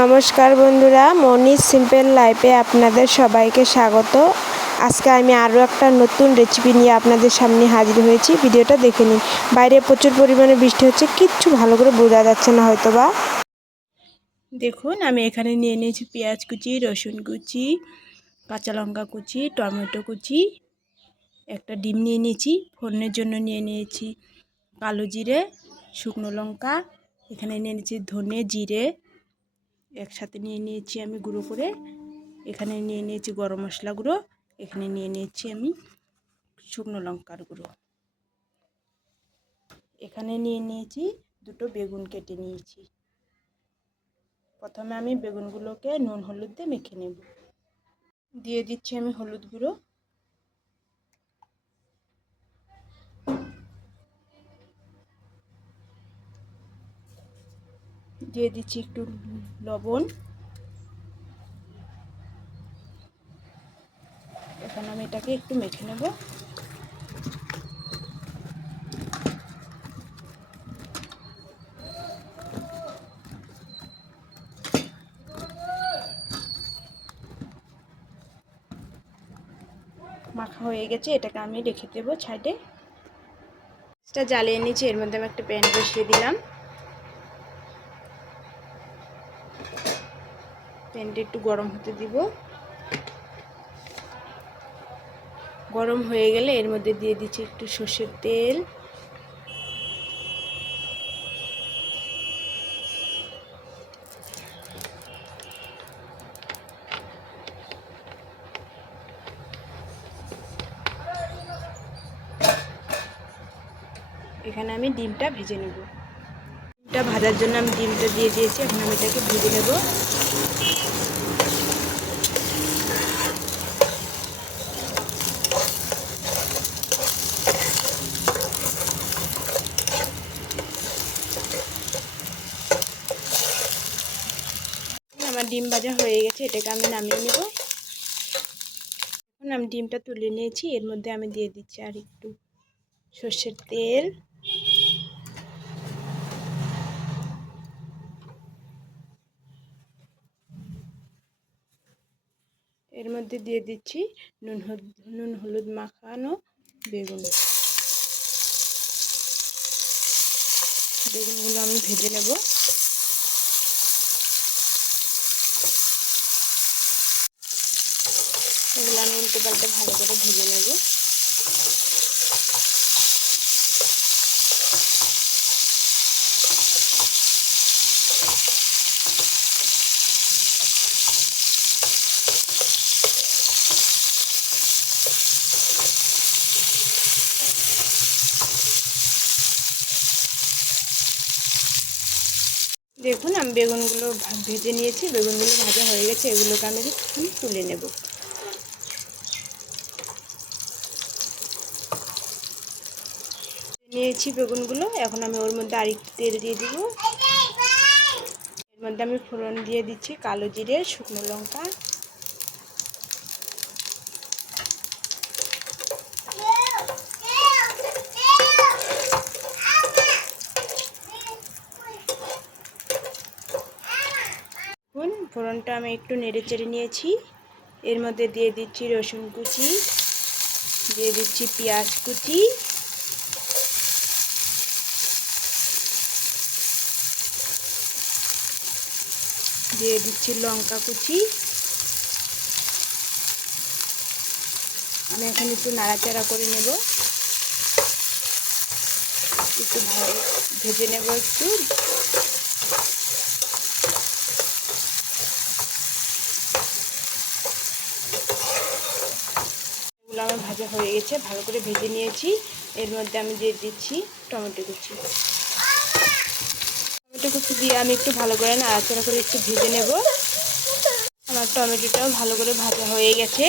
নমস্কার বন্ধুরা, Moniz simple লাইফে আপনাদের সবাইকে স্বাগত। আজকে আমি আরও একটা নতুন রেসিপি নিয়ে আপনাদের সামনে হাজির হয়েছি। ভিডিওটা দেখে নিন। বাইরে প্রচুর পরিমাণে বৃষ্টি হচ্ছে, কিচ্ছু ভালো করে বোঝা যাচ্ছে না হয়তো বা। দেখুন, আমি এখানে নিয়ে নিয়েছি পেঁয়াজ কুচি, রসুন কুচি, কাঁচা লঙ্কা কুচি, টমেটো কুচি, একটা ডিম নিয়ে নিয়েছি। ফোড়নের জন্য নিয়ে নিয়েছি কালো জিরে, শুকনো লঙ্কা, এখানে নিয়ে নিয়েছি ধনে জিরে একসাথে নিয়ে নিয়েছি আমি গুঁড়ো করে। এখানে নিয়ে নিয়েছি গরম মশলা গুঁড়ো, এখানে নিয়ে নিয়েছি আমি শুকনো লঙ্কার গুঁড়ো। এখানে নিয়ে নিয়েছি দুটো বেগুন কেটে নিয়েছি। প্রথমে আমি বেগুনগুলোকে নুন হলুদ দিয়ে মেখে নেব। দিয়ে দিচ্ছি আমি হলুদ গুঁড়ো, দিয়ে দিচ্ছি একটু লবণ। এখন আমি এটাকে একটু মেখে নেব। মাখা হয়ে গেছে, এটাকে আমি রেখে দেবো সাইডে। এটা জ্বালিয়ে নিয়েছি, এর মধ্যে আমি একটা প্যান বসিয়ে দিলাম। প্যানটা একটু গরম হতে দিব। গরম হয়ে গেলে এর মধ্যে দিয়ে দিচ্ছি একটু সর্ষের তেল, এখানে আমি ডিমটা ভেজে নেব। ডিমটা ভাজার জন্য আমি ডিমটা দিয়ে দিয়েছি, এখন আমি এটাকে ভেজে নেব। আমার ডিম ভাজা হয়ে গেছে, এটাকে আমি নামিয়ে নেব। এখন আমি ডিমটা তুলে নিয়েছি, এর মধ্যে আমি দিয়ে দিচ্ছি আর একটু সর্ষের তেল, এর মধ্যে দিয়ে দিচ্ছি নুন হলুদ মাখানো বেগুনগুলো আমি ভেজে নেব। এগুলো আমি উল্টে পাল্টে ভালো করে ভেজে নেব। দেখুন, আমি বেগুনগুলো ভেজে নিয়েছি, বেগুনগুলো ভাজা হয়ে গেছে, এগুলোকে আমি তুলে নেব। নিয়েছি বেগুনগুলো, এখন আমি ওর মধ্যে আরেকটু তেল দিয়ে দিব। এর মধ্যে আমি ফোড়ন দিয়ে দিচ্ছি কালো জিরে, শুকনো লঙ্কা, ফোড়নটা আমি একটু নেড়ে চেড়ে নিয়েছি। এর মধ্যে দিয়ে দিচ্ছি রসুন কুচি, দিয়ে দিচ্ছি পেঁয়াজ কুচি, দিয়ে দিচ্ছি লঙ্কা কুচি। আমি এখন একটু নাড়াচাড়া করে নেব, একটু ভালো ভেজে নেব একটু। এগুলো আমার ভাজা হয়ে গেছে, ভালো করে ভেজে নিয়েছি। এর মধ্যে আমি দিয়ে দিচ্ছি টমেটো কুচি। টমেটো কুচি দিয়ে আমি একটু ভালো করে নাড়াচাড়া করে একটু ভেজে নেব। আমার টমেটোটাও ভালো করে ভাজা হয়ে গেছে।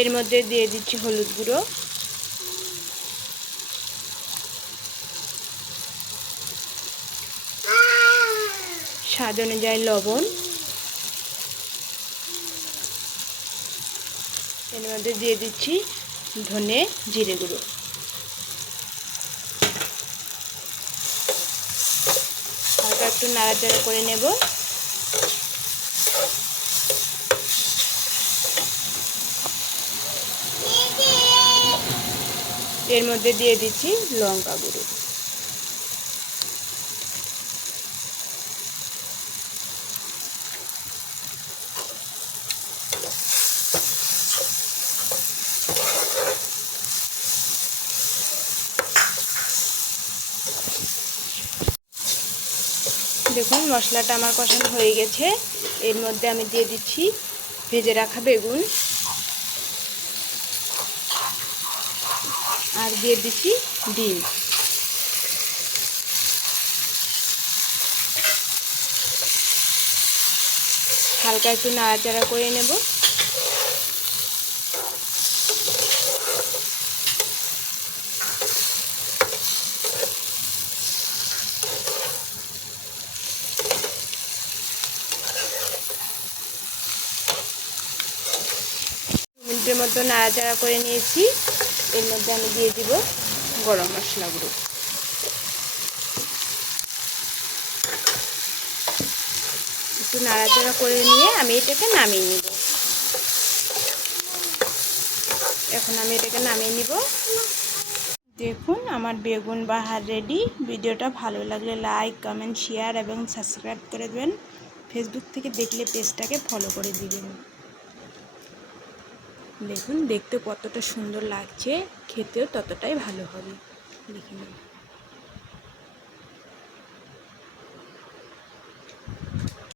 এর মধ্যে দিয়ে দিচ্ছি হলুদ গুঁড়ো, স্বাদ অনুযায়ী লবণ, এর মধ্যে দিয়ে দিচ্ছি ধনে জিরে গুঁড়ো। হালকা একটু নাড়াচাড়া করে নেব। এর মধ্যে দিয়ে দিচ্ছি লঙ্কা গুঁড়ো। দেখুন মশলাটা আমার কষানো হয়ে গেছে। এর মধ্যে আমি দিয়ে দিচ্ছি ভেজে রাখা বেগুন আর দিয়ে দিচ্ছি ডিম। হালকা একটু নাড়াচাড়া করে নেব। মিনিটের মতো নাড়াচাড়া করে নিয়েছি। এর মধ্যে আমি দিয়ে দিব গরম মশলা গুঁড়ো। একটু নাড়াচাড়া করে নিয়ে আমি এটাকে নামিয়ে নিব। এখন আমি এটাকে নামিয়ে নিব। দেখুন আমার বেগুন বাহার রেডি। ভিডিওটা ভালো লাগলে লাইক, কমেন্ট, শেয়ার এবং সাবস্ক্রাইব করে দেবেন। ফেসবুক থেকে দেখলে পেজটাকে ফলো করে দিবেন। দেখুন দেখতে কতটা সুন্দর লাগছে, খেতেও ততটাই ভালো হবে। দেখুন।